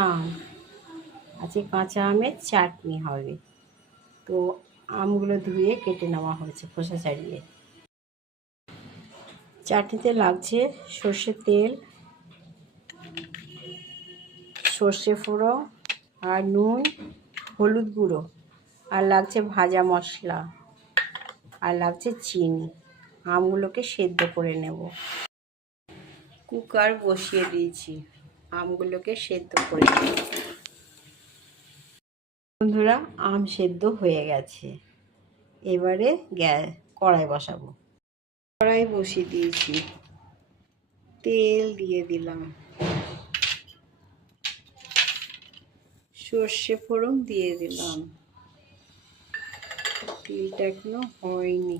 আম আজকে কাঁচা আমের চাটনি হবে। তো আমগুলো ধুয়ে কেটে নেওয়া হয়েছে খোসা ছাড়িয়ে। চাটনিতে লাগছে সর্ষের তেল, সর্ষে ফোড়ন আর নুন, হলুদ গুঁড়ো, আর লাগছে ভাজা মশলা, আর লাগছে চিনি। আমগুলোকে সেদ্ধ করে নেব। কুকার বসিয়ে দিয়েছি, আমগুলোকে সেদ্ধ করে নেব। বন্ধুরা, আম সেদ্ধ হয়ে গেছে। এবারে কড়াই বসাবো। কড়াই বসিয়ে দিয়েছি, তেল দিয়ে দিলাম, সর্ষে ফোড়ন দিয়ে দিলাম। তেলটা এখনো হয়নি।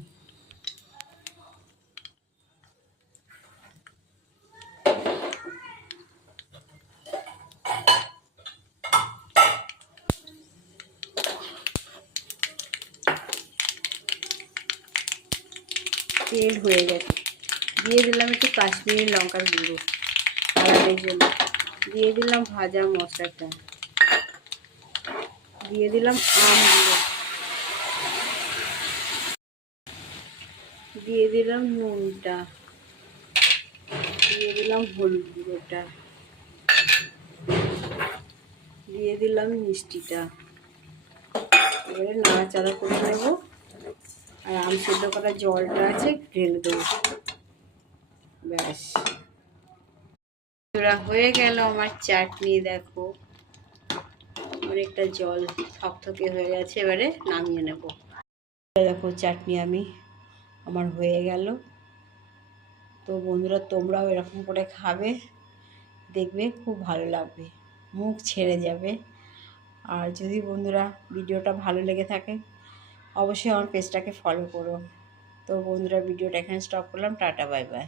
তেল হয়ে গেছে, দিয়ে দিলাম একটু কাশ্মীরি লঙ্কার গুঁড়ো কালারের জন্য, দিয়ে দিলাম ভাজা মশলাটা, দিয়ে দিলাম আমগুলো, দিয়ে দিলাম নুনটা, দিয়ে দিলাম হলুদ গুঁড়োটা, দিয়ে দিলাম মিষ্টিটা। এবারে নাড়াচাড়া করে নেব, আর আম সেদ্ধ করা জলটা আছে ঢেলে দেবো। ব্যাস, হয়ে গেল আমার চাটনি। দেখো অনেকটা জল থকথকে হয়ে গেছে, এবারে নামিয়ে নেব। দেখো চাটনি আমার হয়ে গেল। তো বন্ধুরা, তোমরাও এরকম করে খাবে, দেখবে খুব ভালো লাগবে, মুখ ছেড়ে যাবে। আর যদি বন্ধুরা ভিডিওটা ভালো লেগে থাকে, অবশ্যই আমার পেজটাকে ফলো করো। তো বন্ধুরা, ভিডিওটা এখানে স্টপ করলাম। Tata, bye bye.